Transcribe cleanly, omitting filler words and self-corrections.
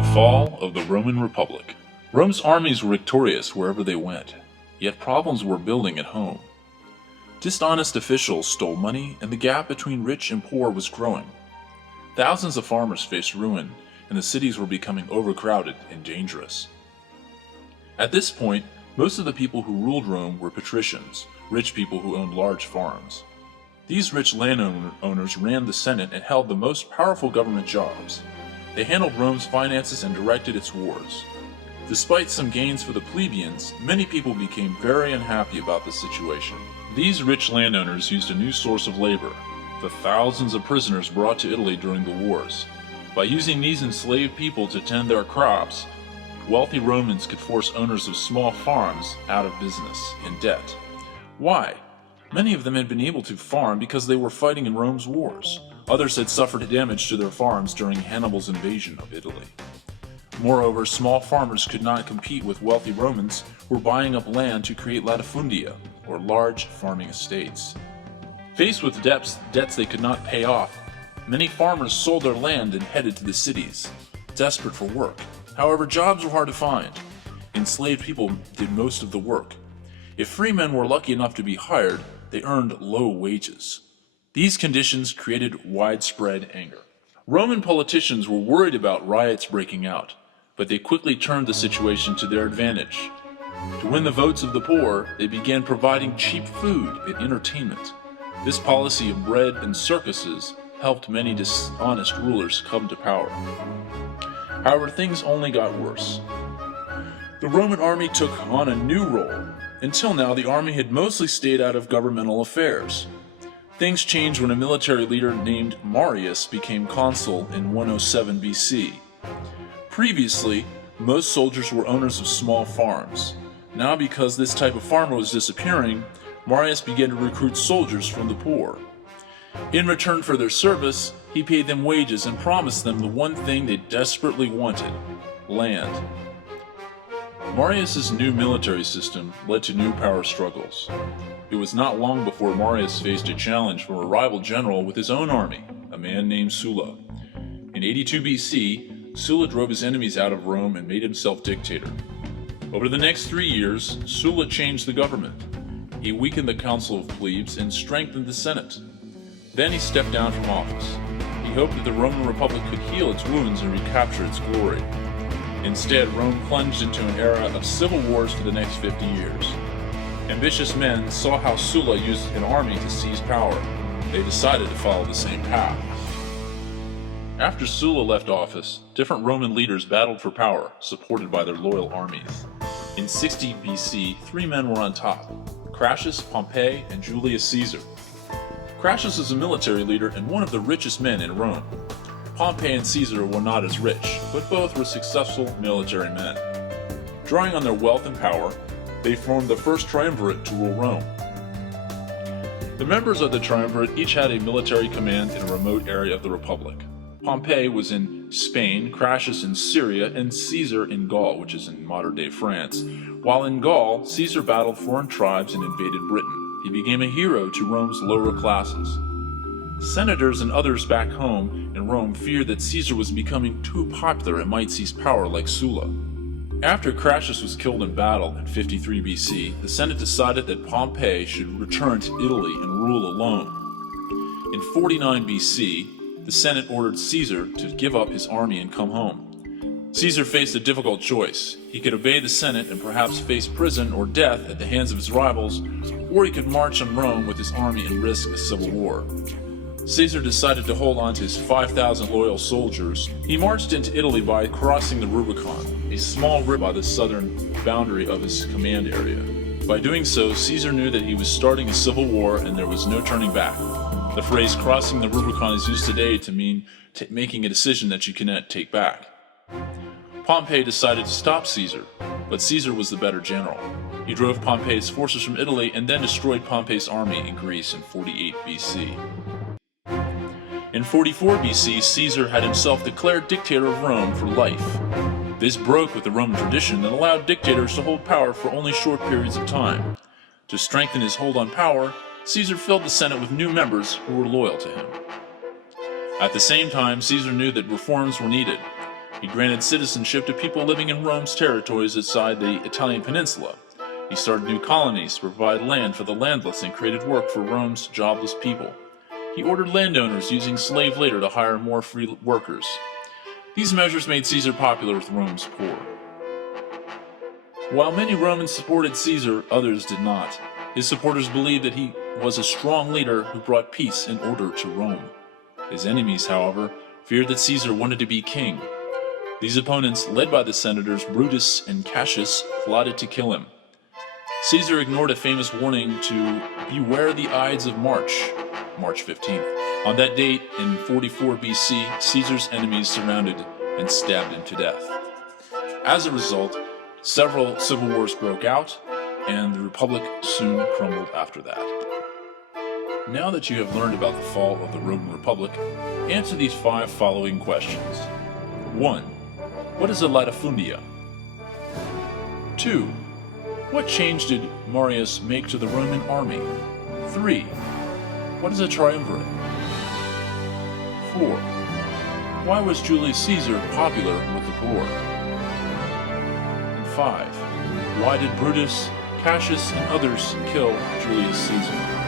The fall of the Roman Republic. Rome's armies were victorious wherever they went, yet problems were building at home. Dishonest officials stole money, and the gap between rich and poor was growing. Thousands of farmers faced ruin, and the cities were becoming overcrowded and dangerous. At this point, most of the people who ruled Rome were patricians, rich people who owned large farms. These rich landowners ran the Senate and held the most powerful government jobs. They handled Rome's finances and directed its wars. Despite some gains for the plebeians, many people became very unhappy about the situation. These rich landowners used a new source of labor: the thousands of prisoners brought to Italy during the wars. By using these enslaved people to tend their crops, wealthy Romans could force owners of small farms out of business and debt. Why? Many of them had been able to farm because they were fighting in Rome's wars. Others had suffered damage to their farms during Hannibal's invasion of Italy. Moreover, small farmers could not compete with wealthy Romans who were buying up land to create latifundia, or large farming estates. Faced with debts they could not pay off, many farmers sold their land and headed to the cities, desperate for work. However, jobs were hard to find. Enslaved people did most of the work. If free men were lucky enough to be hired, they earned low wages. These conditions created widespread anger. Roman politicians were worried about riots breaking out, but they quickly turned the situation to their advantage. To win the votes of the poor, they began providing cheap food and entertainment. This policy of bread and circuses helped many dishonest rulers come to power. However, things only got worse. The Roman army took on a new role. Until now, the army had mostly stayed out of governmental affairs. Things changed when a military leader named Marius became consul in 107 BC. Previously, most soldiers were owners of small farms. Now, because this type of farmer was disappearing, Marius began to recruit soldiers from the poor. In return for their service, he paid them wages and promised them the one thing they desperately wanted: land. Marius's new military system led to new power struggles. It was not long before Marius faced a challenge from a rival general with his own army, a man named Sulla. In 82 BC, Sulla drove his enemies out of Rome and made himself dictator. Over the next 3 years, Sulla changed the government. He weakened the Council of Plebes and strengthened the Senate. Then he stepped down from office. He hoped that the Roman Republic could heal its wounds and recapture its glory. Instead, Rome plunged into an era of civil wars for the next 50 years. Ambitious men saw how Sulla used an army to seize power. They decided to follow the same path. After Sulla left office, different Roman leaders battled for power, supported by their loyal armies. In 60 BC, 3 men were on top: Crassus, Pompey, and Julius Caesar. Crassus was a military leader and one of the richest men in Rome. Pompey and Caesar were not as rich, but both were successful military men. Drawing on their wealth and power, they formed the first triumvirate to rule Rome. The members of the triumvirate each had a military command in a remote area of the Republic. Pompey was in Spain, Crassus in Syria, and Caesar in Gaul, which is in modern-day France. While in Gaul, Caesar battled foreign tribes and invaded Britain. He became a hero to Rome's lower classes. Senators and others back home in Rome feared that Caesar was becoming too popular and might seize power like Sulla. After Crassus was killed in battle in 53 BC, the Senate decided that Pompey should return to Italy and rule alone. In 49 BC, the Senate ordered Caesar to give up his army and come home. Caesar faced a difficult choice. He could obey the Senate and perhaps face prison or death at the hands of his rivals, or he could march on Rome with his army and risk a civil war. Caesar decided to hold on to his 5,000 loyal soldiers. He marched into Italy by crossing the Rubicon, a small river by the southern boundary of his command area. By doing so, Caesar knew that he was starting a civil war and there was no turning back. The phrase crossing the Rubicon is used today to mean making a decision that you cannot take back. Pompey decided to stop Caesar, but Caesar was the better general. He drove Pompey's forces from Italy and then destroyed Pompey's army in Greece in 48 BC. In 44 BC, Caesar had himself declared dictator of Rome for life. This broke with the Roman tradition that allowed dictators to hold power for only short periods of time. To strengthen his hold on power, Caesar filled the Senate with new members who were loyal to him. At the same time, Caesar knew that reforms were needed. He granted citizenship to people living in Rome's territories outside the Italian peninsula. He started new colonies to provide land for the landless and created work for Rome's jobless people. He ordered landowners using slave labor to hire more free workers. These measures made Caesar popular with Rome's poor. While many Romans supported Caesar, others did not. His supporters believed that he was a strong leader who brought peace and order to Rome. His enemies, however, feared that Caesar wanted to be king. These opponents, led by the senators Brutus and Cassius, plotted to kill him. Caesar ignored a famous warning to beware the Ides of March, March 15th. On that date, in 44 BC, Caesar's enemies surrounded and stabbed him to death. As a result, several civil wars broke out, and the Republic soon crumbled after that. Now that you have learned about the fall of the Roman Republic, answer these 5 following questions. 1. What is a latifundia? 2. What change did Marius make to the Roman army? 3. What is a triumvirate? 4. Why was Julius Caesar popular with the poor? And 5. Why did Brutus, Cassius, and others kill Julius Caesar?